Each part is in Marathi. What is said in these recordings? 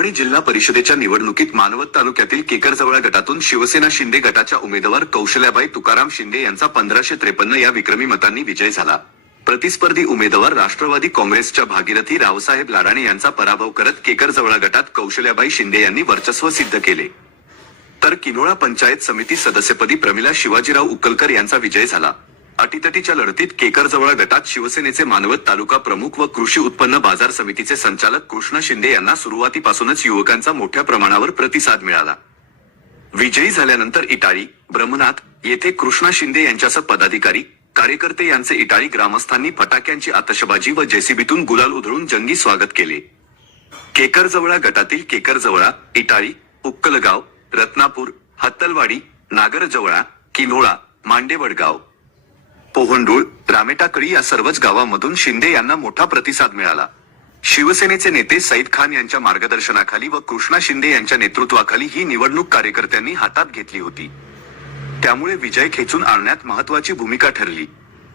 परभणी जिल्हा परिषदेच्या निवडणुकीत मानवत तालुक्यातील केकरजवळा गटातून शिवसेना शिंदे गटाच्या उमेदवार कौशल्याबाई तुकाराम शिंदे यांचा पंधराशे त्रेपन्न या विक्रमी मतांनी विजय झाला. प्रतिस्पर्धी उमेदवार राष्ट्रवादी काँग्रेसच्या भागीरथी रावसाहेब लाडाणे यांचा पराभव करत केकरजवळा गटात कौशल्याबाई शिंदे यांनी वर्चस्व सिद्ध केले. तर किनोळा पंचायत समिती सदस्यपदी प्रमिला शिवाजीराव उक्कलकर यांचा विजय झाला. अटीतटीच्या लढतीत केकरजवळा गटात शिवसेनेचे मानवत तालुका प्रमुख व कृषी उत्पन्न बाजार समितीचे संचालक कृष्ण शिंदे यांना सुरुवातीपासूनच युवकांचा मोठ्या प्रमाणावर प्रतिसाद मिळाला. विजयी झाल्यानंतर इटाळी ब्रह्मनाथ येथे कृष्णा शिंदे यांच्यासह पदाधिकारी कार्यकर्ते यांचे इटाळी ग्रामस्थांनी फटाक्यांची आतषबाजी व जेसीबीतून गुलाल उधळून जंगी स्वागत केले. केकरजवळा गटातील केकरजवळा इटाळी उक्कलगाव रत्नापूर हत्तलवाडी नागरजवळा किन्होळा मांडेवडगाव पोहंडूळ रामेटाकळी या सर्वच गावांमधून शिंदे यांना मोठा प्रतिसाद मिळाला. शिवसेनेचे नेते सईद खान यांच्या मार्गदर्शनाखाली व कृष्णा शिंदे यांच्या नेतृत्वाखाली ही निवडणूक कार्यकर्त्यांनी हातात घेतली होती. त्यामुळे विजय खेचून आणण्यात महत्वाची भूमिका ठरली.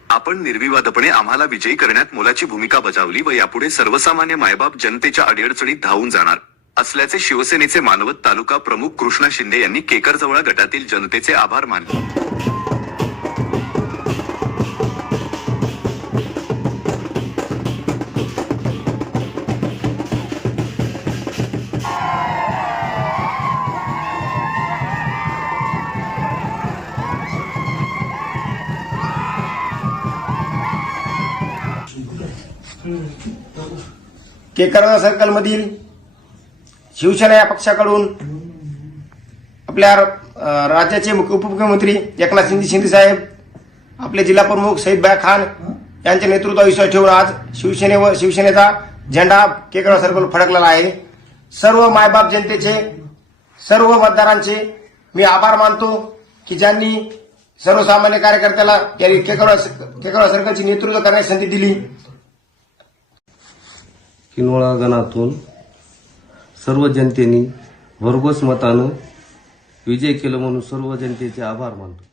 आपण निर्विवादपणे आम्हाला विजयी करण्यात मोलाची भूमिका बजावली व यापुढे सर्वसामान्य मायबाप जनतेच्या अडीअडचणीत धावून जाणार असल्याचे शिवसेनेचे मानवत तालुका प्रमुख कृष्णा शिंदे यांनी केकरजवळा गटातील जनतेचे आभार मानले. केकरदा सर्कलमधील शिवसेना या पक्षाकडून आपल्या राज्याचे मुख्य उपमुख्यमंत्री एकनाथ शिंदे शिंदे साहेब आपले जिल्हा प्रमुख सईदबाई खान यांच्या नेतृत्वावर विश्वास ठेवून आज शिवसेनेवर शिवसेनेचा झेंडा केकरदा सर्कल फडकलेला आहे. सर्व मायबाप जनतेचे सर्व मतदारांचे मी आभार मानतो की ज्यांनी सर्वसामान्य कार्यकर्त्याला या केकरदा केकरदा सर्कलची नेतृत्व करण्याची संधी दिली किनवळा गणातून सर्व जनतेने भरघोस मतानं विजय केलं म्हणून सर्व जनतेचे आभार मानतो.